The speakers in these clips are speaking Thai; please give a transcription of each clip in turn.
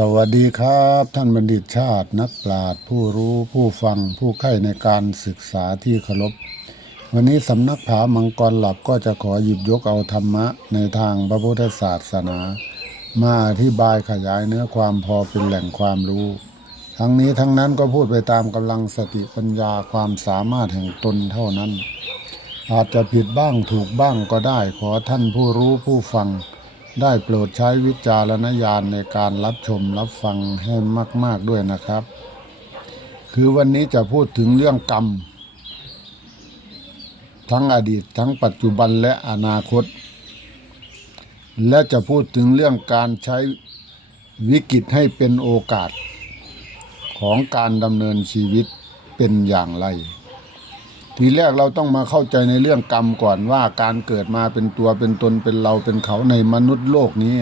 สวัสดีครับท่านบัณฑิตชาตินักปราชญ์ผู้รู้ผู้ฟังผู้ใคร่ในการศึกษาที่เคารพวันนี้สำนักผามังกรหลับก็จะขอหยิบยกเอาธรรมะในทางพระพุทธศาสนา มาอธิบายขยายเนื้อความพอเป็นแหล่งความรู้ ทั้งนี้ทั้งนั้นก็พูดไปตามกำลังสติปัญญาความสามารถแห่งตนเท่านั้น อาจจะผิดบ้างถูกบ้างก็ได้ขอท่านผู้รู้ผู้ฟัง ได้โปรดใช้วิจารณญาณในการรับชมรับฟังให้มาก ๆด้วยนะครับ คือวันนี้จะพูดถึงเรื่องกรรม ทั้งอดีตทั้งปัจจุบันและอนาคต และจะพูดถึงเรื่องการใช้วิกฤตให้เป็นโอกาส ของการดำเนินชีวิตเป็นอย่างไร ทีแรกเราต้องมาเข้าใจในเรื่องกรรมก่อนว่าการเกิดมาเป็นตัวเป็นตนเป็นเราเป็นเขาในมนุษย์โลกนี้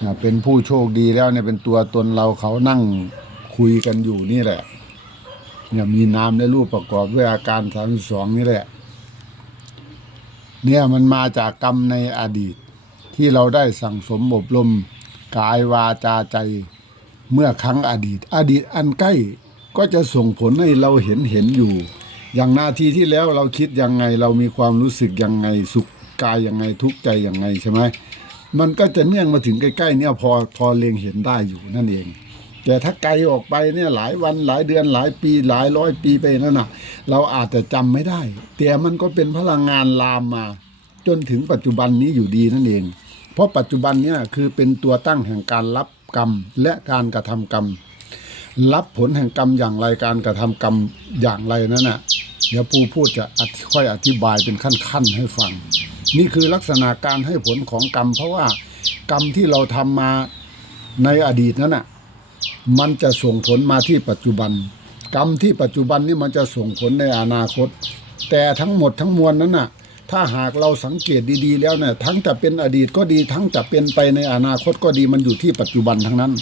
อ่าเป็นผู้โชคดีแล้วเนี่ยเป็นตัวตนเราเขานั่งคุยกันอยู่นี่แหละเนี่ยมีนามและรูปประกอบด้วยอาการสามสองนี่แหละ เนี่ยมันมาจากกรรมในอดีต ที่เราได้สั่งสมอบรมกายวาจาใจเมื่อครั้งอดีต อดีตอันใกล้ ก็จะส่งผลให้เราเห็นเห็นอยู่ อย่างนาทีที่แล้วเราคิดยังไงเรามีความรู้สึกยังไงสุขกายยังไงทุกข์ใจยังไงใช่ไหมมันก็จะเนื่องมาถึงใกล้ๆเนี่ยพอพอเล็งเห็นได้อยู่นั่นเอง แต่ถ้าไกลออกไปเนี่ยหลายวันหลายเดือนหลายปีหลายร้อยปีไปนั่นน่ะเราอาจจะจำไม่ได้ แต่มันก็เป็นพลังงานลามมา จนถึงปัจจุบันนี้อยู่ดีนั่นเอง เพราะปัจจุบันเนี่ยคือเป็นตัวตั้งแห่งการรับกรรมและการกระทำกรรม รับผลแห่งกรรมอย่างไรการกระทำกรรมอย่างไรนั่นน่ะเดี๋ยวผู้พูดจะอธิค่อยอธิบายเป็นขั้นๆให้ฟัง นี่คือลักษณะการให้ผลของกรรม เพราะว่ากรรมที่เราทำมาในอดีตนั้นน่ะมันจะส่งผลมาที่ปัจจุบัน กรรมที่ปัจจุบันนี่มันจะส่งผลในอนาคต แต่ทั้งหมดทั้งมวลนั้นน่ะถ้าหากเราสังเกตดีๆ แล้วเนี่ยทั้งจะเป็นอดีตก็ดีทั้งจะเป็นไปในอนาคตก็ดีมันอยู่ที่ปัจจุบันทั้งนั้น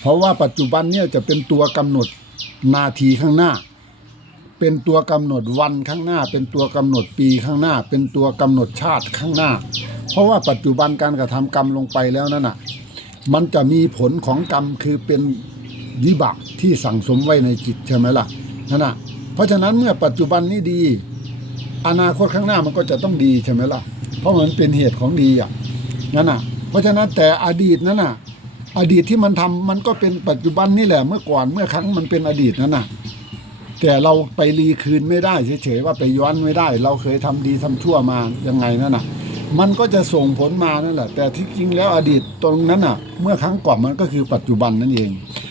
เพราะว่าปัจจุบันเนี่ยจะเป็นตัวกำหนดนาทีข้างหน้า เป็นตัวกำหนดวันข้างหน้า เป็นตัวกำหนดปีข้างหน้า เป็นตัวกำหนดชาติข้างหน้า เพราะว่าปัจจุบันการกระทำกรรมลงไปแล้วนั่นน่ะมันจะมีผลของกรรมคือเป็นวิบากที่สั่งสมไว้ในจิตใช่ไหมล่ะนั่นน่ะเพราะฉะนั้นเมื่อปัจจุบันนี้ดี อนาคตข้างหน้ามันก็จะต้องดีใช่ไหมล่ะเพราะมันเป็นเหตุของดีอะนั่นน่ะเพราะฉะนั้นแต่อดีตนั้นน่ะ อดีตที่มันทำมันก็เป็นปัจจุบันนี่แหละเมื่อก่อนเมื่อครั้งมันเป็นอดีตนั่นน่ะ แต่เราไปรีคืนไม่ได้เฉยๆว่าไปย้อนไม่ได้ เราเคยทำดีทำชั่วมายังไงนั่นน่ะ มันก็จะส่งผลมานั่นแหละ แต่ที่จริงแล้วอดีตตรงนั้นน่ะ เมื่อครั้งก่อนมันก็คือปัจจุบันนั่นเอง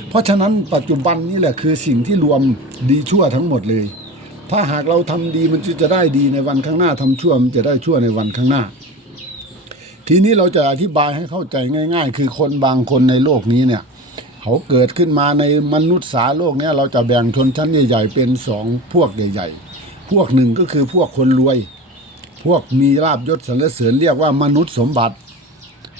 เพราะฉะนั้นปัจจุบันนี่แหละคือสิ่งที่รวมดีชั่วทั้งหมดเลย ถ้าหากเราทำดีมันจะได้ดีในวันข้างหน้าทำชั่วมันจะได้ชั่วในวันข้างหน้า ทีนี้เราจะอธิบายให้เข้าใจง่าย ๆ คือคนบางคนในโลกนี้เนี่ย เขาเกิดขึ้นมาในมนุษย์สาโลกเนี่ยเราจะแบ่งชนชั้นใหญ่ ๆ เป็นสองพวกใหญ่ ๆ พวกหนึ่งก็คือพวกคนรวย พวกมีลาบยศสรรเสริญเรียกว่ามนุษย์สมบัติ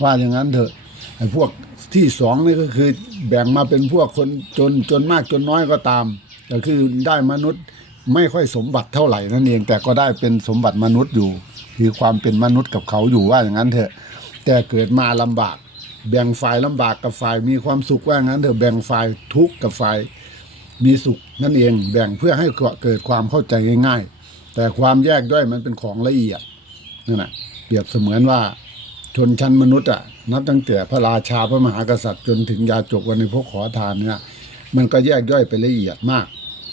ว่าอย่างนั้นเถอะไอ้พวกที่สองนี่ก็คือแบ่งมาเป็นพวกคนจนจนมากจนน้อยก็ตามก็คือได้มนุษย์ไม่ค่อยสมบัติเท่าไหร่นั่นเอง แต่ก็ได้เป็นสมบัติมนุษย์อยู่ คือความเป็นมนุษย์กับเขาอยู่ว่าอย่างนั้นเถอะ แต่เกิดมาลำบาก แบ่งฝ่ายลำบากกับฝ่ายมีความสุขว่างั้นเถอะแบ่งฝ่ายทุกข์กับฝ่ายมีสุขนั่นเองแบ่งเพื่อให้เกิดความเข้าใจง่ายๆ แต่ความแยกย่อยมันเป็นของละเอียดนั่นแหะเปรียบเสมือนว่าชนชั้นมนุษย์อะนับตั้งแต่พระราชาพระมหากษัตริย์จนถึงยาจกวันในพวกขอทานเนี่ยมันก็แยกย่อยไปละเอียดมาก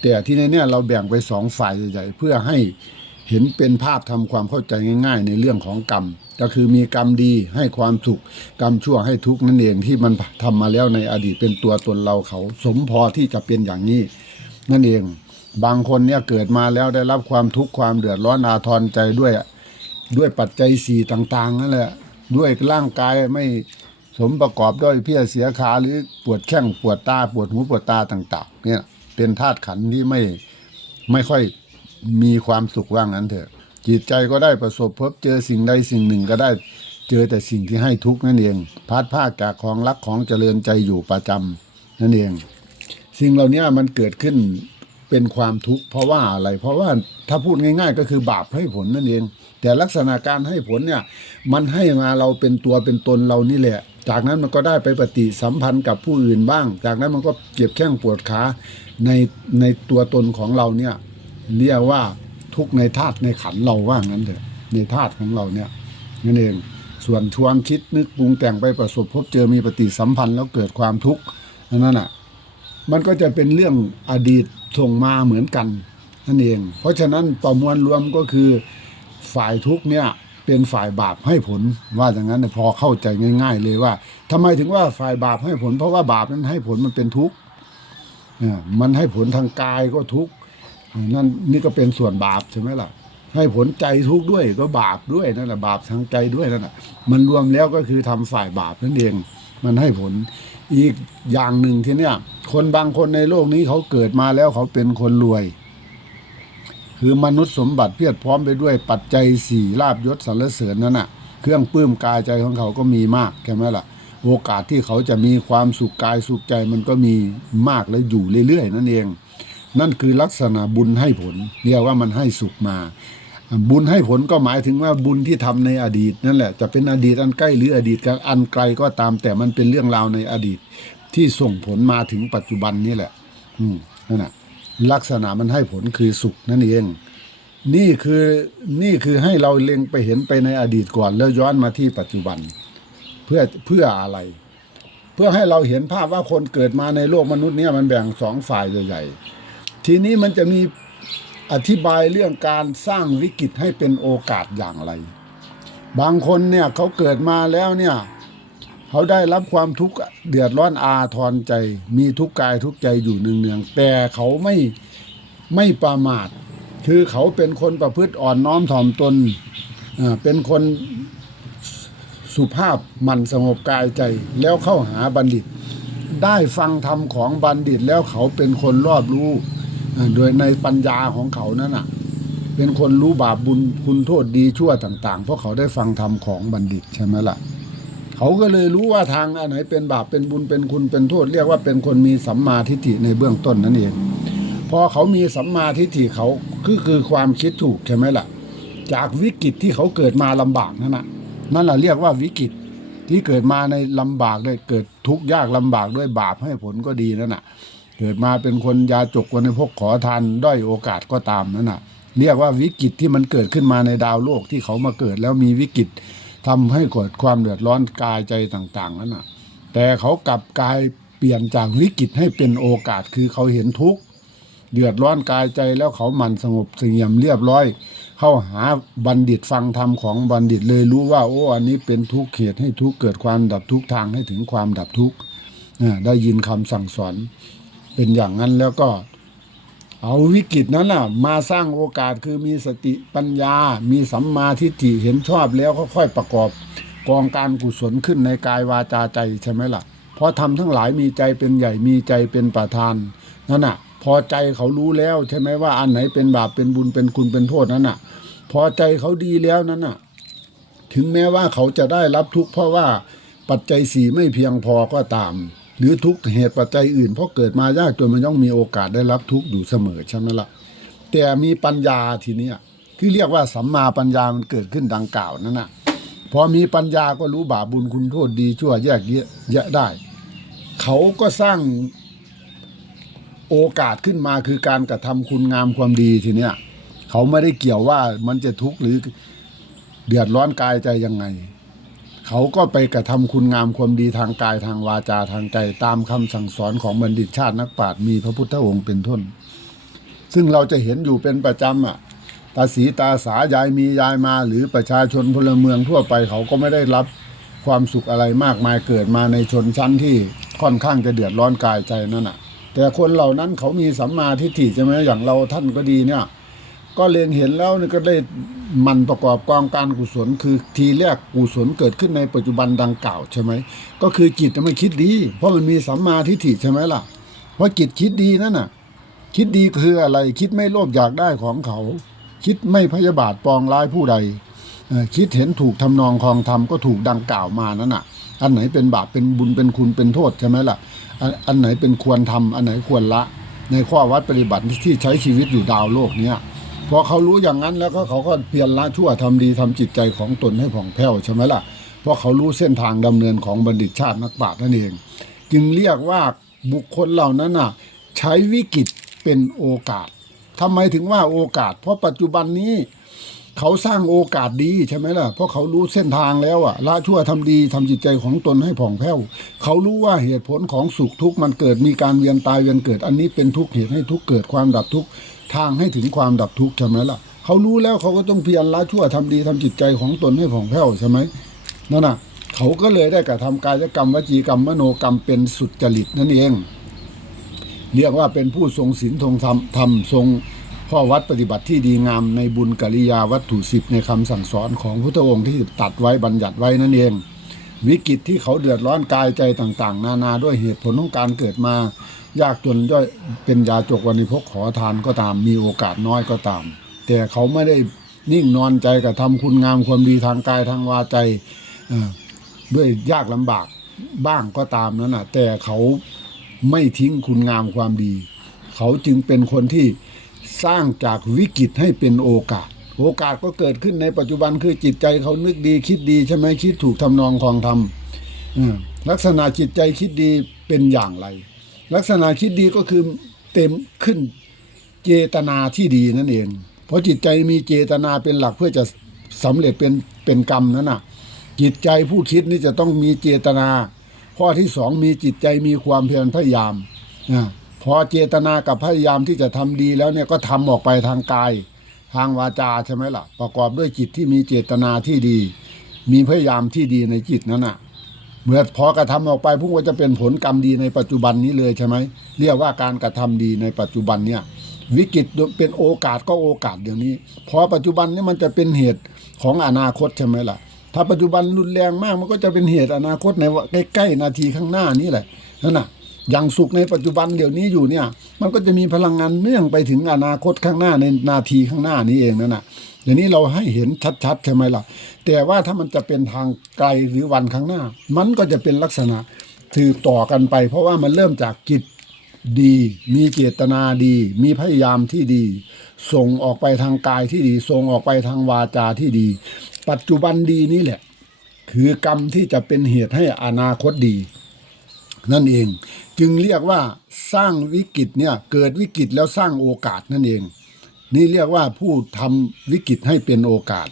แต่ที่ในเนี้เราแบ่งไปสองฝ่ายใหญ่ๆเพื่อให้ เห็นเป็นภาพทำความเข้าใจง่าย ๆ ในเรื่องของกรรม ก็คือมีกรรมดีให้ความสุข กรรมชั่วให้ทุกข์นั่นเองที่มันทำมาแล้วในอดีตเป็นตัวตนเราเขา สมพอที่จะเป็นอย่างนี้ นั่นเอง บางคนเนี่ยเกิดมาแล้วได้รับความทุกข์ความเดือดร้อนอาทรใจด้วยด้วยปัจจัยสี่ต่าง ๆนั่นแหละด้วยร่างกายไม่สมประกอบด้วยเพี้ยเสียขาหรือปวดแข้งปวดตาปวดหูปวดตาต่าง ๆ เนี่ยเป็นธาตุขันธ์ที่ไม่ไม่ค่อย มีความสุขว่างนั้นเถอะ จิตใจก็ได้ประสบพบเจอสิ่งใดสิ่งหนึ่งก็ได้เจอแต่สิ่งที่ให้ทุกข์นั่นเองพัดภาคจากของรักของเจริญใจอยู่ประจำนั่นเอง สิ่งเหล่านี้มันเกิดขึ้นเป็นความทุกข์เพราะว่าอะไร เพราะว่าถ้าพูดง่าย ๆ ก็คือบาปให้ผลนั่นเอง แต่ลักษณะการให้ผลเนี่ย มันให้มาเราเป็นตัวเป็นตนเรานี่แหละ จากนั้นมันก็ได้ไปปฏิสัมพันธ์กับผู้อื่นบ้าง จากนั้นมันก็เจ็บแข้งปวดขาในในตัวตนของเราเนี่ย เรียกว่าทุกในธาตุในขันเราว่างั้นเถอะในธาตุของเราเนี่ยนั่นเองส่วนชวนคิดนึกปรุงแต่งไปประสบพบเจอมีปฏิสัมพันธ์แล้วเกิดความทุกข์อันนั้นอะมันก็จะเป็นเรื่องอดีตส่งมาเหมือนกันนั่นเอง เพราะฉะนั้นประมวลรวมก็คือฝ่ายทุกเนี่ยเป็นฝ่ายบาปให้ผลว่าอย่างนั้นพอเข้าใจง่าย ๆ เลยว่าทำไมถึงว่าฝ่ายบาปให้ผล เพราะว่าบาปนั้นให้ผลมันเป็นทุกข์อ่ามันให้ผลทางกายก็ทุกข์ นั่นนี่ก็เป็นส่วนบาปใช่ไหมล่ะ ให้ผลใจทุกข์ด้วยก็บาปด้วยนั่นแหละบาปทางใจด้วยนั่นแหละมันรวมแล้วก็คือทำฝ่ายบาปนั่นเอง มันให้ผลอีกอย่างหนึ่งที่เนี่ย คนบางคนในโลกนี้เขาเกิดมาแล้วเขาเป็นคนรวย คือมนุษย์สมบัติเพียรพร้อมไปด้วยปัจจัยสี่ลาบยศสรรเสริญนั่นน่ะ เครื่องปลื้มกายใจของเขาก็มีมากใช่ไหมล่ะ โอกาสที่เขาจะมีความสุขกายสุขใจมันก็มีมากและอยู่เรื่อยๆนั่นเอง นั่นคือลักษณะบุญให้ผล เรียกว่ามันให้สุขมา บุญให้ผลก็หมายถึงว่าบุญที่ทำในอดีต นั่นแหละจะเป็นอดีตอันใกล้หรืออดีตอันไกลก็ตาม แต่มันเป็นเรื่องราวในอดีต ที่ส่งผลมาถึงปัจจุบันนี่แหละ อืมนั่นแหะลักษณะมันให้ผลคือสุขนั่นเอง นี่คือนี่คือให้เราเล็งไปเห็นไปในอดีตก่อน แล้วย้อนมาที่ปัจจุบัน เพื่อเพื่ออะไร เพื่อให้เราเห็นภาพว่าคนเกิดมาในโลกมนุษย์เนี่ยมันแบ่งสองฝ่ายใหญ่ๆ ทีนี้มันจะมีอธิบายเรื่องการสร้างวิกฤตให้เป็นโอกาสอย่างไร บางคนเนี่ยเขาเกิดมาแล้วเนี่ยเขาได้รับความทุกข์เดือดร้อนอาทรใจ มีทุกข์กายทุกข์ใจอยู่เนืองๆแต่เขาไม่ไม่ประมาท คือเขาเป็นคนประพฤติอ่อนน้อมถ่อมตนเป็นคนสุภาพมันสงบกายใจแล้วเข้าหาบัณฑิต ได้ฟังธรรมของบัณฑิตแล้วเขาเป็นคนรอบรู้ โดยในปัญญาของเขานั่นน่ะ เป็นคนรู้บาปบุญคุณโทษดีชั่วต่างๆ เพราะเขาได้ฟังธรรมของบัณฑิตใช่ไหมล่ะ เขาก็เลยรู้ว่าทางอันไหนเป็นบาปเป็นบุญเป็นคุณเป็นโทษ เรียกว่าเป็นคนมีสัมมาทิฏฐิในเบื้องต้นนั่นเองพอเขามีสัมมาทิฏฐิเขาคือคือความคิดถูกใช่ไหมล่ะ จากวิกฤตที่เขาเกิดมาลำบากนั่นน่ะนั่นแหละเรียกว่าวิกฤตที่เกิดมาในลำบากด้วยเกิดทุกข์ยากลำบากด้วยบาปให้ผลก็ดีนั่นน่ะ เกิดมาเป็นคนยาจกคนในพวกขอทานด้อยโอกาสก็ตามนั่นน่ะเรียกว่าวิกฤตที่มันเกิดขึ้นมาในดาวโลกที่เขามาเกิดแล้วมีวิกฤตทำให้เกิดความเดือดร้อนกายใจต่าง ๆ นั่นน่ะ แต่เขากลับกลายเปลี่ยนจากวิกฤตให้เป็นโอกาสคือเขาเห็นทุกข์เดือดร้อนกายใจแล้วเขาหมันสงบเสงี่ยมเรียบร้อย เข้าหาบัณฑิตฟังธรรมของบัณฑิตเลยรู้ว่า โอ้อันนี้เป็นทุกข์เหตุให้ทุกข์เกิดความดับทุกข์ทางให้ถึงความดับทุกข์ได้ยินคำสั่งสอน เป็นอย่างนั้นแล้วก็ เอาวิกฤตนั้นน่ะ มาสร้างโอกาสคือมีสติปัญญา มีสัมมาทิฏฐิเห็นชอบแล้วค่อยๆประกอบกองการกุศลขึ้นในกายวาจาใจใช่ไหมล่ะเพราะทำทั้งหลายมีใจเป็นใหญ่มีใจเป็นประธานนั่นน่ะ พอใจเขารู้แล้วใช่ไหมว่าอันไหนเป็นบาปเป็นบุญเป็นคุณเป็นโทษนั้นน่ะ พอใจเขาดีแล้วนั้นน่ะ ถึงแม้ว่าเขาจะได้รับทุกข์เพราะว่าปัจจัยสี่ไม่เพียงพอก็ตาม หรือทุกเหตุปัจจัยอื่น เพราะเกิดมายากจนมันย่อมมีโอกาสได้รับทุกข์อยู่เสมอใช่ไหมล่ะแต่มีปัญญาทีเนี้ยคือเรียกว่าสัมมาปัญญามันเกิดขึ้นดังกล่าวนั่นนะพอมีปัญญาก็รู้บาปบุญคุณโทษดีชั่วแยกแยะแยะได้ เขาก็สร้างโอกาสขึ้นมาคือการกระทำคุณงามความดีทีเนี้ยเขาไม่ได้เกี่ยวว่ามันจะทุกข์หรือเดือดร้อนกายใจยังไง เขาก็ไปกระทำคุณงามความดีทางกายทางวาจาทางใจ ตามคำสั่งสอนของบัณฑิตชาตินักปราชญ์มีพระพุทธองค์เป็นต้นซึ่งเราจะเห็นอยู่เป็นประจำอะตาสีตาสายายมียายมา หรือประชาชนพลเมืองทั่วไปเขาก็ไม่ได้รับความสุขอะไรมากมายเกิดมาในชนชั้นที่ค่อนข้างจะเดือดร้อนกายใจนั่นน่ะ แต่คนเหล่านั้นเขามีสัมมาทิฏฐิใช่ไหมอย่างเราท่านก็ดีเนี่ย ก็เล็งเห็นแล้วก็ได้ มันประกอบกองการกุศลคือทีแรกกุศลเกิดขึ้นในปัจจุบันดังกล่าวใช่ไหมก็คือจิตมันคิดดี เพราะมันมีสัมมาทิฏฐิใช่ไหมล่ะ เพราะจิตคิดดีนั่นน่ะ คิดดีคืออะไรคิดไม่โลภอยากได้ของเขา คิดไม่พยาบาทปองร้ายผู้ใดคิดเห็นถูกทำนองคลองธรรมก็ถูกดังกล่าวมานั่นน่ะ อันไหนเป็นบาปเป็นบุญเป็นคุณเป็นโทษใช่ไหมล่ะ อันไหนเป็นควรทำอันไหนควรละ ในข้อวัดปฏิบัติที่ใช้ชีวิตอยู่ดาวโลกเนี้ย พอเขารู้อย่างนั้นแล้วก็เขาก็เพียรละชั่วทำดีทำจิตใจของตนให้ผ่องแผ้วใช่ไหมล่ะเพราะเขารู้เส้นทางดำเนินของบัณฑิตชาตินักปราชญ์นั่นเอง จึงเรียกว่าบุคคลเหล่านั้นน่ะใช้วิกฤตเป็นโอกาสทำไมถึงว่าโอกาส เพราะปัจจุบันนี้ เขาสร้างโอกาสดีใช่ไหมล่ะ เพราะเขารู้เส้นทางแล้วอะละชั่วทำดีทำจิตใจของตนให้ผ่องแผ้ว เขารู้ว่าเหตุผลของสุขทุกข์มันเกิดมีการเวียนตายเวียนเกิด อันนี้เป็นทุกข์เหตุให้ทุกข์เกิดความดับทุกข์ทางให้ถึงความดับทุกข์ใช่ไหมล่ะ เขารู้แล้วเขาก็ต้องเพียรละชั่วทำดีทำจิตใจของตนให้ผ่องแผ้วใช่ไหมนั่นน่ะ เขาก็เลยได้กระทำกายกรรมวจีกรรมมโนกรรมเป็นสุดจริตนั่นเอง เรียกว่าเป็นผู้ทรงศีลทรงธรรมธรรมทรง ข้อวัดปฏิบัติที่ดีงามในบุญกิริยาวัตถุสิบในคำสั่งสอนของพุทธองค์ที่ตัดไว้บัญญัติไว้นั่นเอง วิกฤตที่เขาเดือดร้อนกายใจต่างๆ นานาด้วยเหตุผลของการเกิดมา ยากจนย่อยเป็นยาจกวันนิพกขอทานก็ตามมีโอกาสน้อยก็ตาม แต่เขาไม่ได้นิ่งนอนใจกับทำคุณงามความดีทางกายทางวาใจด้วยยากลำบากบ้างก็ตามนั้นนะแต่เขาไม่ทิ้งคุณงามความดี เขาจึงเป็นคนที่ สร้างจากวิกฤตให้เป็นโอกาส โอกาสก็เกิดขึ้นในปัจจุบันคือจิตใจเขานึกดีคิดดีใช่ไหมคิดถูกทำนองคลองธรรมลักษณะจิตใจคิดดีเป็นอย่างไร ลักษณะคิดดีก็คือเต็มขึ้นเจตนาที่ดีนั่นเอง เพราะจิตใจมีเจตนาเป็นหลักเพื่อจะสำเร็จเป็นเป็นกรรมนั้นน่ะ จิตใจผู้คิดนี่จะต้องมีเจตนา ข้อที่สองมีจิตใจมีความเพียรพยายามอา พอเจตนากับพยายามที่จะทำดีแล้วเนี่ยก็ทำออกไปทางกาย ทางวาจาใช่ไหมล่ะ ประกอบด้วยจิตที่มีเจตนาที่ดี มีพยายามที่ดีในจิตนั้นน่ะเมื่อพอกระทำออกไปพุ่งว่าจะเป็นผลกรรมดีในปัจจุบันนี้เลยใช่ไหมเรียกว่าการกระทำดีในปัจจุบันเนี่ยวิกฤตเป็นโอกาสก็โอกาสเดี๋ยวนี้ พอปัจจุบันนี้มันจะเป็นเหตุของอนาคตใช่ไหมล่ะ ถ้าปัจจุบันรุนแรงมากมันก็จะเป็นเหตุอนาคตในใกล้ๆนาทีข้างหน้านี้แหละนั่นน่ะ อย่างสุขในปัจจุบันเดี๋ยวนี้อยู่เนี่ย มันก็จะมีพลังงานเนื่องไปถึงอนาคตข้างหน้าในนาทีข้างหน้านี้เองนั่นน่ะเดี๋ยวนี้เราให้เห็นชัดๆใช่ไหมล่ะ แต่ว่าถ้ามันจะเป็นทางไกลหรือวันข้างหน้า มันก็จะเป็นลักษณะถือต่อกันไป เพราะว่ามันเริ่มจากจิตดี มีเจตนาดี มีพยายามที่ดี ส่งออกไปทางกายที่ดี ส่งออกไปทางวาจาที่ดี ปัจจุบันดีนี่แหละ คือกรรมที่จะเป็นเหตุให้อนาคตดี นั่นเอง จึงเรียกว่าสร้างวิกฤตเนี่ยเกิดวิกฤตแล้วสร้างโอกาสนั่นเอง นี่เรียกว่าผู้ทำวิกฤตให้เป็นโอกาส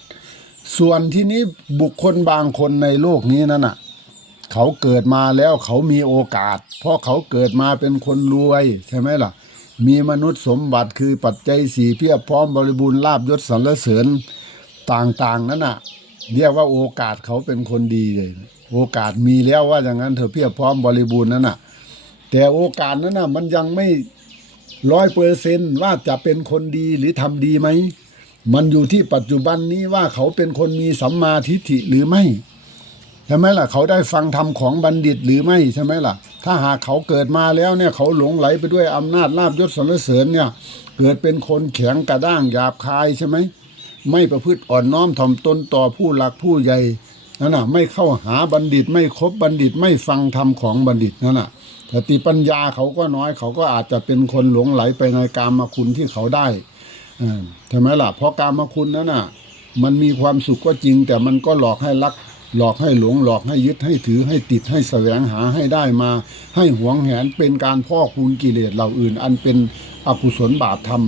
ส่วนที่นี้บุคคลบางคนในโลกนี้นั่นน่ะเขาเกิดมาแล้วเขามีโอกาส เพราะเขาเกิดมาเป็นคนรวยใช่ไหมล่ะ มีมนุษย์สมบัติคือปัจจัยสี่เพียบพร้อมบริบูรณ์ลาบยศสรรเสริญต่างๆนั่นน่ะ เรียกว่าโอกาสเขาเป็นคนดีเลยโอกาสมีแล้วว่าอย่างนั้นเถอเพียบพร้อมบริบูรณ์นั่นน่ะ แต่โอกาสนั้นน่ะ มันยังไม่ร้อยเปอร์เซนว่าจะเป็นคนดีหรือทำดีไหม มันอยู่ที่ปัจจุบันนี้ว่าเขาเป็นคนมีสัมมาทิฏฐิหรือไม่ใช่ไหมล่ะ เขาได้ฟังธรรมของบัณฑิตหรือไม่ใช่ไหมล่ะ ถ้าหากเขาเกิดมาแล้วเนี่ย เขาหลงไหลไปด้วยอำนาจลาบยศสรรเสริญเนี่ย เกิดเป็นคนแข็งกระด้างหยาบคายใช่ไหมไม่ประพฤติอ่อนน้อมถ่อมตนต่อผู้หลักผู้ใหญ่ นั่นน่ะไม่เข้าหาบัณฑิตไม่คบบัณฑิตไม่ฟังธรรมของบัณฑิตนั่นน่ะสติปัญญาเขาก็น้อยเขาก็อาจจะเป็นคนหลงไหลไปในกามคุณที่เขาได้อ่าใช่ไหมล่ะเพราะกามคุณนั้นน่ะ มันมีความสุขก็จริง แต่มันก็หลอกให้รัก หลอกให้หลงหลอกให้ยึดให้ถือให้ติดให้แสวงหาให้ได้มา ให้หวงแหนเป็นการพ่อกพูนกิเลสเหล่าอื่น อันเป็นอกุศลบาปธรรม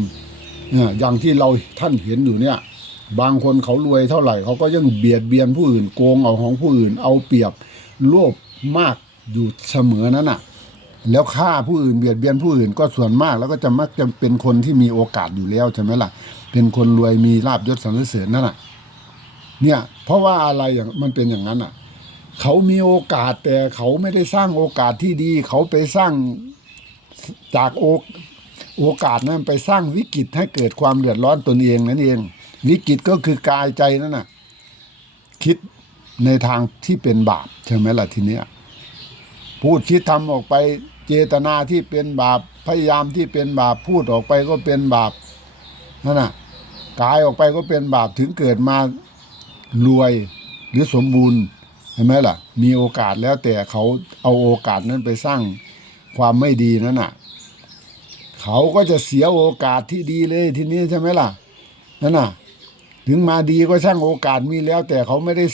เนี่ยอย่างที่เราท่านเห็นอยู่เนี่ย บางคนเขารวยเท่าไหร่เขาก็ยังเบียดเบียนผู้อื่นโกงเอาของผู้อื่น เอาเปรียบโลภมากอยู่เสมอนั้นน่ะ แล้วฆ่าผู้อื่นเบียดเบียนผู้อื่นก็ส่วนมากแล้วก็จะมักจะเป็นคนที่มีโอกาสอยู่แล้วใช่ไหมล่ะ เป็นคนรวยมีลาบยศสรรเสริญนั่นน่ะ เนี่ย เพราะว่าอะไรอย่างมันเป็นอย่างนั้นอะ เขามีโอกาสแต่เขาไม่ได้สร้างโอกาสที่ดี เขาไปสร้างจากโอกโอกาสนั้นไปสร้างวิกฤตให้เกิดความเดือดร้อนตนเองนั่นเอง วิกฤตก็คือกายใจนั่นน่ะ คิดในทางที่เป็นบาปใช่ไหมล่ะทีเนี้ยพูดคิดทำออกไปเจตนาที่เป็นบาปพยายามที่เป็นบาปพูดออกไปก็เป็นบาปนั่นน่ะกายออกไปก็เป็นบาปถึงเกิดมารวยหรือสมบูรณ์เห็นไหมล่ะ มีโอกาสแล้วแต่เขาเอาโอกาสนั้นไปสร้างความไม่ดีนั่นน่ะ เขาก็จะเสียโอกาสที่ดีเลยทีนี้ใช่ไหมล่ะนั่นน่ะ ถึงมาดีก็ช่างโอกาสมีแล้ว แต่เขาไม่ได้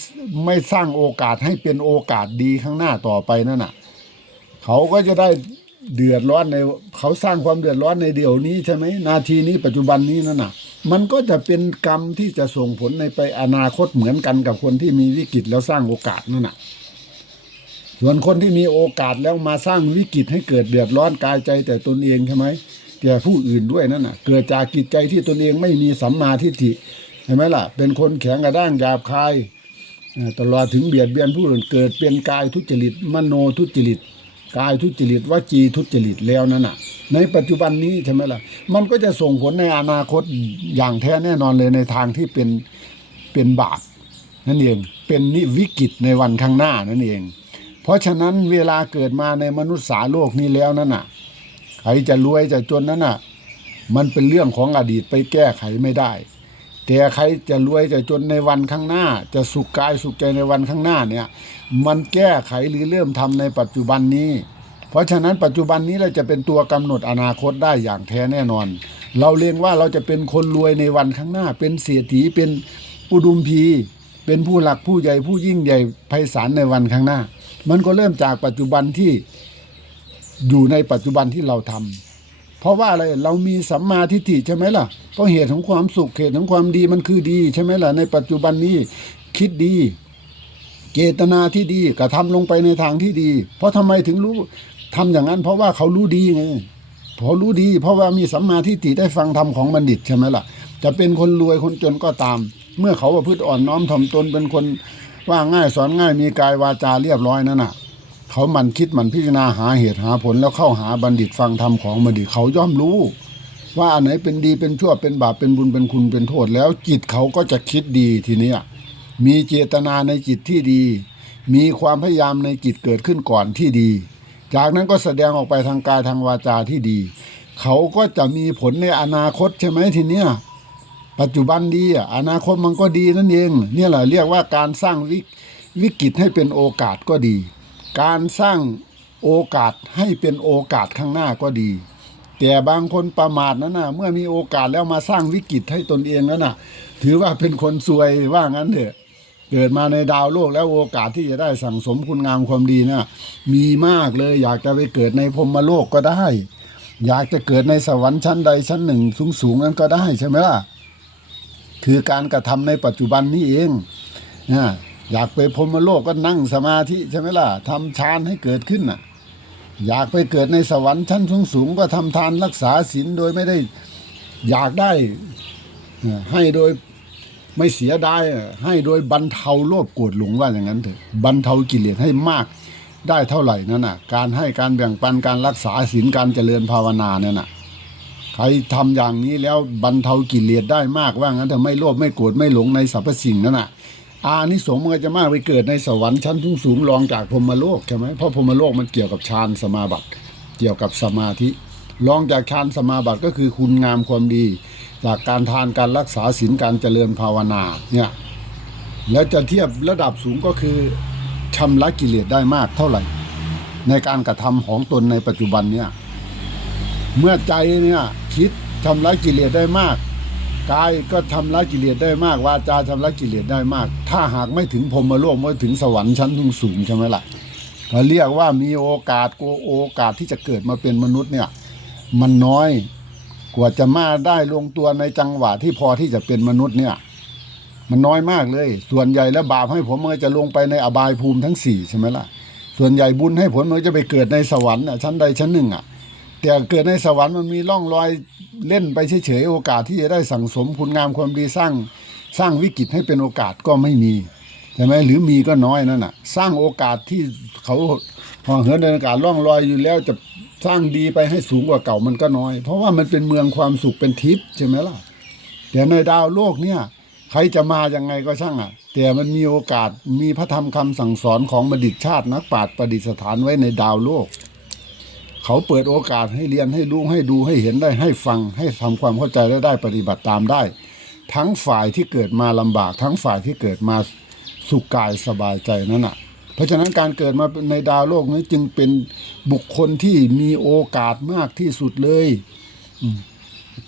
ไม่สร้างโอกาสให้เป็นโอกาสดีข้างหน้าต่อไปนั่นน่ะ เขาก็จะได้เดือดร้อนในเขาสร้างความเดือดร้อนในเดี๋ยวนี้ใช่ไหมนาทีนี้ปัจจุบันนี้นั่นน่ะ มันก็จะเป็นกรรมที่จะส่งผลในไปอนาคตเหมือนกันกับคนที่มีวิกฤตแล้วสร้างโอกาสนั่นน่ะ ส่วนคนที่มีโอกาสแล้วมาสร้างวิกฤตให้เกิดเดือดร้อนกายใจแต่ตนเองใช่ไหมแก่ผู้อื่นด้วยนั่นน่ะ เกิดจากจิตใจที่ตนเองไม่มีสัมมาทิฏฐิ เห็นไหมล่ะ เป็นคนแข็งกระด้างหยาบคายตลอดถึงเบียดเบียนผู้อื่นเกิดเป็นกายทุจริต มโนทุจริต กายทุจริตวจีทุจริตแล้วนั่นน่ะ ในปัจจุบันนี้ใช่ไหมล่ะ มันก็จะส่งผลในอนาคตอย่างแท้แน่นอนเลยในทางที่เป็นเป็นบาปนั่นเองเป็นนิวิกฤตในวันข้างหน้านั่นเอง เพราะฉะนั้นเวลาเกิดมาในมนุษย์สาโลกนี้แล้วนั่นน่ะใครจะรวยจะจนนั้นน่ะ มันเป็นเรื่องของอดีตไปแก้ไขไม่ได้ แต่ใครจะรวยจะจนในวันข้างหน้า จะสุขกายสุขใจในวันข้างหน้าเนี่ยมันแก้ไขหรือเริ่มทำในปัจจุบันนี้ เพราะฉะนั้นปัจจุบันนี้เราจะเป็นตัวกำหนดอนาคตได้อย่างแท้แน่นอน เราเรียงว่าเราจะเป็นคนรวยในวันข้างหน้า เป็นเศรษฐีเป็นอุดมพีเป็นผู้หลักผู้ใหญ่ผู้ยิ่งใหญ่ไพศาลในวันข้างหน้า มันก็เริ่มจากปัจจุบันที่อยู่ในปัจจุบันที่เราทำ เพราะว่าอะไรเรามีสัมมาทิฏฐิใช่ไหมล่ะเพราะเหตุของความสุขเหตุของความดีมันคือดีใช่ไหมล่ะในปัจจุบันนี้คิดดี เจตนาที่ดีกระทำลงไปในทางที่ดี เพราะทำไมถึงรู้ทำอย่างนั้น เพราะว่าเขารู้ดีไงพราะรู้ดี เพราะว่ามีสัมมาทิฏฐิได้ฟังธรรมของบัณฑิตใช่ไหมล่ะ จะเป็นคนรวยคนจนก็ตาม เมื่อเขาประพฤติอ่อนน้อมถ่อมตนเป็นคนว่าง่ายสอนง่ายมีกายวาจาเรียบร้อยนั่นน่ะ เขาหมันคิดหมันพิจารณาหาเหตุหาผลแล้วเข้าหาบัณฑิตฟังธรรมของบัณฑิตเขาย่อมรู้ ว่าอันไหนเป็นดีเป็นชั่วเป็นบาปเป็นบุญเป็นคุณเป็นโทษ แล้วจิตเขาก็จะคิดดีทีนี้มีเจตนาในจิตที่ดี มีความพยายามในจิตเกิดขึ้นก่อนที่ดี จากนั้นก็แสดงออกไปทางกายทางวาจาที่ดี เขาก็จะมีผลในอนาคตใช่ไหมทีเนี้ยปัจจุบันดีอะอนาคตมันก็ดีนั่นเอง เนี่ยแหละเรียกว่าการสร้างวิวิกฤตให้เป็นโอกาสก็ดี การสร้างโอกาสให้เป็นโอกาสข้างหน้าก็ดี แต่บางคนประมาทนั่นน่ะเมื่อมีโอกาสแล้วมาสร้างวิกฤตให้ตนเองแล้วน่ะถือว่าเป็นคนซวยว่างั้นเถอะเกิดมาในดาวโลกแล้วโอกาสที่จะได้สั่งสมคุณงามความดีน่ะมีมากเลยอยากจะไปเกิดในพรหมโลกก็ได้ อยากจะเกิดในสวรรค์ชั้นใดชั้นหนึ่งสูงๆนั้นก็ได้ใช่ไหมล่ะคือการกระทำในปัจจุบันนี้เองนะ อยากไปพรมโลกก็นั่งสมาธิใช่ไหมล่ะทำฌานให้เกิดขึ้นน่ะ อยากไปเกิดในสวรรค์ชั้นสูงๆก็ทำทานรักษาศีลโดยไม่ได้อยากได้ให้โดยไม่เสียดายให้โดยบรรเทาโลภโกรธหลงว่าอย่างนั้นเถอะบรรเทากิเลสให้มากได้เท่าไหร่นั่นน่ะ การให้การแบ่งปันการรักษาศีลการเจริญภาวนาเนี่ยน่ะใครทำอย่างนี้แล้วบรรเทากิเลสได้มากว่างั้นแต่ไม่โลภไม่โกรธไม่หลงในสรรพสิ่งนั่นน่ะ อานิสงส์มันก็จะมากไปเกิดในสวรรค์ชั้นสูงสูงรองจากพรมโลกใช่ไหมเพราะพรมโลกมันเกี่ยวกับฌานสมาบัติ เกี่ยวกับสมาธิรองจากฌานสมาบัติก็คือคุณงามความดี จากการทานการรักษาศีลการเจริญภาวนาเนี่ยแล้วจะเทียบระดับสูงก็คือชำระกิเลสได้มากเท่าไหร่ ในการกระทำของตนในปัจจุบันเนี่ยเมื่อใจเนี่ยคิดทำร้ายกิเลสได้มาก กายก็ทำร้ายกิเลสได้มากวาจาทำร้ายกิเลสได้มาก ถ้าหากไม่ถึงพรหมโลกไม่ถึงสวรรค์ชั้นสูงสูงใช่ไหมล่ะเราเรียกว่ามีโอกาสกโอกาสที่จะเกิดมาเป็นมนุษย์เนี่ย มันน้อยกว่าจะมาได้ลงตัวในจังหวะที่พอที่จะเป็นมนุษย์เนี่ย มันน้อยมากเลย ส่วนใหญ่แล้วบาปให้ผมมันจะลงไปในอบายภูมิทั้งสี่ใช่ไหมล่ะส่วนใหญ่บุญให้ผลมันจะไปเกิดในสวรรค์อะชั้นใดชั้นหนึ่งอะ แต่เกิดในสวรรค์มันมีร่องรอยเล่นไปเฉยๆโอกาสที่จะได้สั่งสมคุณงามความดีสร้างสร้างวิกฤตให้เป็นโอกาสก็ไม่มีใช่ไหมหรือมีก็น้อยนั่นน่ะ สร้างโอกาสที่เขาพอเหินในอากาศร่องรอยอยู่แล้วจะสร้างดีไปให้สูงกว่าเก่ามันก็น้อย เพราะว่ามันเป็นเมืองความสุขเป็นทิพย์ใช่ไหมล่ะแต่ในดาวโลกเนี่ยใครจะมายังไงก็ช่างอะ แต่มันมีโอกาสมีพระธรรมคำสั่งสอนของบัณฑิตชาตินักปราชญ์ประดิษฐานไว้ในดาวโลก เขาเปิดโอกาสให้เรียนให้รู้ให้ดูให้เห็นได้ให้ฟัง ให้ทำความเข้าใจและได้ปฏิบัติตามได้ ทั้งฝ่ายที่เกิดมาลำบาก ทั้งฝ่ายที่เกิดมาสุขกายสบายใจนั่นน่ะ เพราะฉะนั้นการเกิดมาในดาวโลกนี้จึงเป็นบุคคลที่มีโอกาสมากที่สุดเลย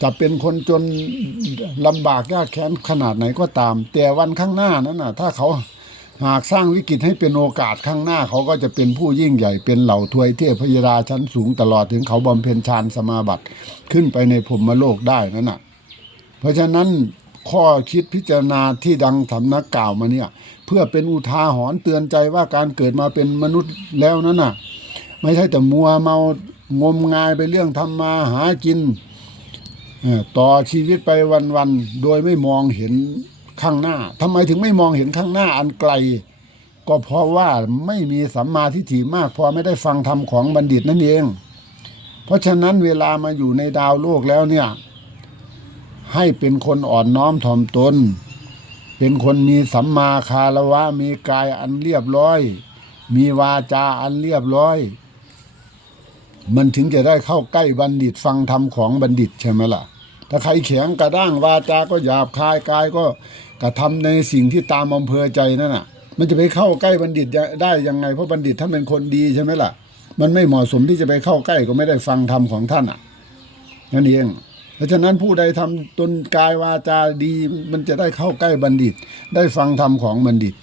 จะเป็นคนจนลำบากยากแค้นขนาดไหนก็ตาม แต่วันข้างหน้านั้นน่ะ ถ้าเขา หากสร้างวิกฤตให้เป็นโอกาสข้างหน้าเขาก็จะเป็นผู้ยิ่งใหญ่เป็นเหล่าทวยเทพพยราชั้นสูงตลอดถึงเขาบำเพ็ญฌานสมาบัติขึ้นไปในพรหมโลกได้นั่นน่ะ เพราะฉะนั้นข้อคิดพิจารณาที่ดังสำนักกล่าวมาเนี่ยเพื่อเป็นอุทาหรณ์เตือนใจว่าการเกิดมาเป็นมนุษย์แล้วนั้นน่ะ ไม่ใช่แต่มัวเมางมงายไปเรื่องทำมาหากินต่อชีวิตไปวันๆโดยไม่มองเห็น ข้างหน้าทำไมถึงไม่มองเห็นข้างหน้าอันไกล ก็เพราะว่าไม่มีสัมมาทิฏฐิมากพอไม่ได้ฟังธรรมของบัณฑิตนั่นเอง เพราะฉะนั้นเวลามาอยู่ในดาวโลกแล้วเนี่ย ให้เป็นคนอ่อนน้อมถ่อมตน เป็นคนมีสัมมาคารวะมีกายอันเรียบร้อย มีวาจาอันเรียบร้อย มันถึงจะได้เข้าใกล้บัณฑิตฟังธรรมของบัณฑิตใช่ไหมล่ะถ้าใครแข็งกระด้างวาจาก็หยาบคายกายก็ กระทำในสิ่งที่ตามอำเภอใจนั่นน่ะ มันจะไปเข้าใกล้บัณฑิตได้ยังไงเพราะบัณฑิตท่านเป็นคนดีใช่ไหมล่ะ มันไม่เหมาะสมที่จะไปเข้าใกล้ก็ไม่ได้ฟังธรรมของท่านอะนั่นเองเพราะฉะนั้นผู้ใดทำตนกายวาจาดี มันจะได้เข้าใกล้บัณฑิต ได้ฟังธรรมของบัณฑิต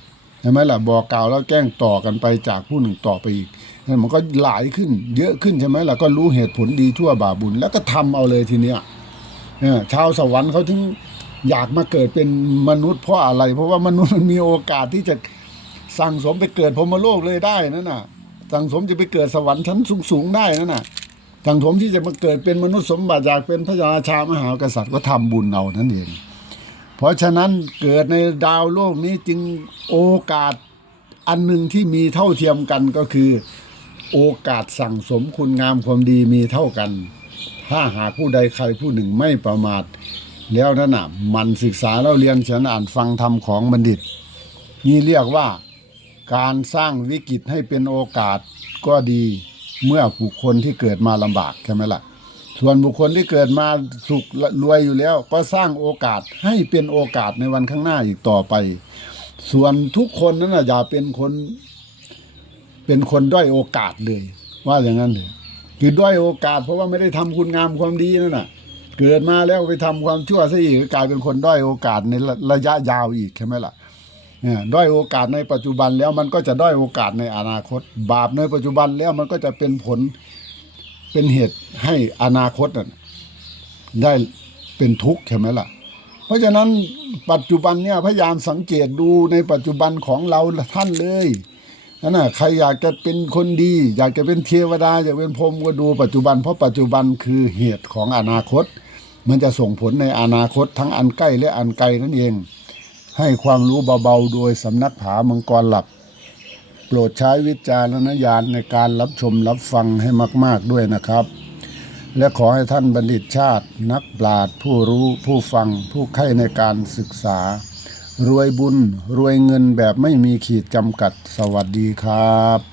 ใช่ไหมล่ะบอกกล่าวแล้วแกล้งต่อกันไปจากผู้หนึ่งต่อไปอีกนั่นมันก็หลายขึ้น เยอะขึ้นใช่ไหมล่ะก็รู้เหตุผลดีชั่วบาบุญ แล้วก็ทำเอาเลยทีเนี้ยเออชาวสวรรค์เขาถึง อยากมาเกิดเป็นมนุษย์เพราะอะไร เพราะว่ามนุษย์มันมีโอกาสที่จะสั่งสมไปเกิดพรหมโลกเลยได้นั่นน่ะ สั่งสมจะไปเกิดสวรรค์ชั้นสูงๆได้นั่นน่ะ สังสมที่จะมาเกิดเป็นมนุษย์สมบัติอยากเป็นพระราชามหากษัตริย์ก็ทำบุญเอานั่นเอง เพราะฉะนั้นเกิดในดาวโลกนี้จึงโอกาสอันหนึ่งที่มีเท่าเทียมกันก็คือ โอกาสสั่งสมคุณงามความดีมีเท่ากัน ถ้าหากผู้ใดใครผู้หนึ่งไม่ประมาท แล้วนั่นน่ะมันศึกษาแล้วเรียนเขียนอ่านฟังธรรมของบัณฑิต นี่เรียกว่าการสร้างวิกฤตให้เป็นโอกาสก็ดีเมื่อบุคคลที่เกิดมาลำบากใช่ไหมล่ะ ส่วนบุคคลที่เกิดมาสุขรวยอยู่แล้ว ก็สร้างโอกาสให้เป็นโอกาสในวันข้างหน้าอีกต่อไป ส่วนทุกคนนั้นนะอย่าเป็นคนเป็นคนด้อยโอกาสเลย ว่าอย่างนั้นเถอะคือด้อยโอกาสเพราะว่าไม่ได้ทำคุณงามความดีนั่นน่ะ เกิดมาแล้วไปทำความชั่วซะอีกกลายเป็นคนด้อยโอกาสในระระยะยาวอีกใช่ไหมล่ะเนี่ยด้อยโอกาสในปัจจุบันแล้วมันก็จะด้อยโอกาสในอนาคต บาปในปัจจุบันแล้วมันก็จะเป็นผลเป็นเหตุให้อนาคตน่ะได้เป็นทุกข์ใช่ไหมล่ะ เพราะฉะนั้นปัจจุบันเนี่ยพยายามสังเกตดูในปัจจุบันของเราท่านเลยนั่นน่ะใครอยากจะเป็นคนดี อยากจะเป็นเทวดาอยากเป็นพรหมก็ดูปัจจุบัน เพราะปัจจุบันคือเหตุของอนาคต มันจะส่งผลในอนาคตทั้งอันใกล้และอันไกลนั่นเอง ให้ความรู้เบาๆ โดยสำนักผามังกรหลับ โปรดใช้วิจารณญาณในการรับชมรับฟังให้มาก ๆด้วยนะครับ และขอให้ท่านบัณฑิตชาติ นักปราชญ์ผู้รู้ผู้ฟัง ผู้ใคร่ในการศึกษา รวยบุญ รวยเงินแบบไม่มีขีดจำกัดสวัสดีครับ